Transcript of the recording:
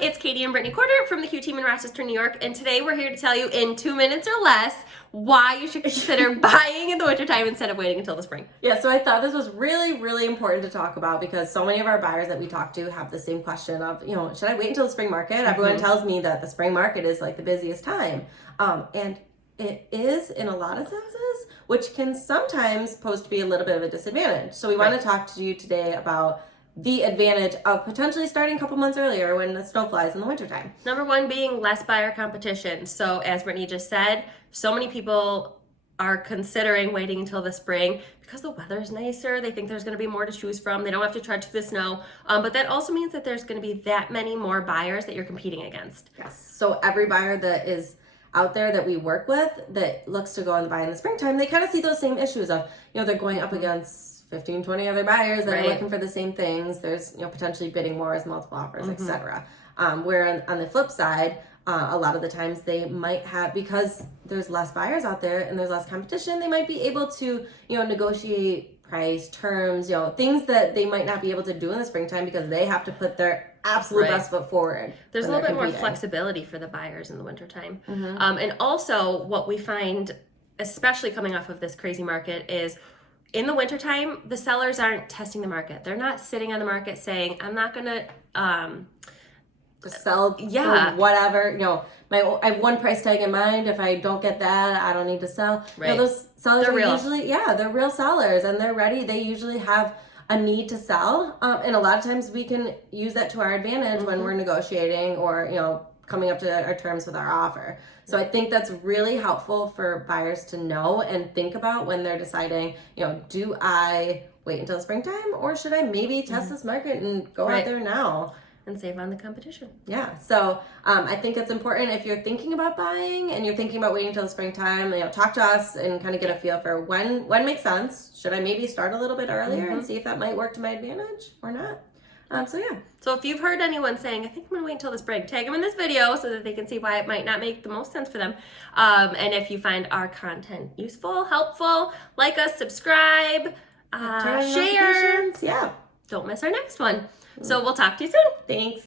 it's Katie and Brittany Quarter from the Q team in Rochester, New York, and today we're here to tell you in 2 minutes or less why you should consider buying in the wintertime instead of waiting until the spring. Yeah, so I thought this was really important to talk about because so many of our buyers that we talk to have the same question of, should I wait until the spring market? Everyone tells me that the spring market is like the busiest time. And it is in a lot of senses, which can sometimes pose to be a little bit of a disadvantage. So we want to talk to you today about the advantage of potentially starting a couple months earlier when the snow flies in the wintertime. Number one being less buyer competition. So as Brittany just said, so many people are considering waiting until the spring because the weather is nicer. They think there's going to be more to choose from. They don't have to trudge through the snow. But that also means that there's going to be that many more buyers that you're competing against. Yes. So every buyer that is out there that we work with that looks to go and buy in the springtime, they kind of see those same issues of, they're going up against 15, 20 other buyers that are looking for the same things. There's, potentially bidding wars, multiple offers, etc. Where on the flip side, a lot of the times they might have, because there's less buyers out there and there's less competition, they might be able to, negotiate price, terms, things that they might not be able to do in the springtime because they have to put their absolute best foot forward. There's a little bit more flexibility for the buyers in the wintertime. And also what we find, especially coming off of this crazy market, is in the wintertime, the sellers aren't testing the market. They're not sitting on the market saying, I'm not going to just sell for whatever. I have one price tag in mind. If I don't get that, I don't need to sell. Those sellers are usually, they're real sellers and they're ready. They usually have a need to sell. And a lot of times we can use that to our advantage when we're negotiating or, coming up to our terms with our offer. So I think that's really helpful for buyers to know and think about when they're deciding, do I wait until the springtime or should I maybe test this market and go out there now? And save on the competition. Yeah, so I think it's important if you're thinking about buying and you're thinking about waiting until the springtime, talk to us and kind of get a feel for when makes sense. Should I maybe start a little bit earlier and see if that might work to my advantage or not? So if you've heard anyone saying, I think I'm going to wait until the spring, tag them in this video so that they can see why it might not make the most sense for them. And if you find our content useful, helpful, like us, subscribe, share. Yeah. Don't miss our next one. So we'll talk to you soon. Thanks.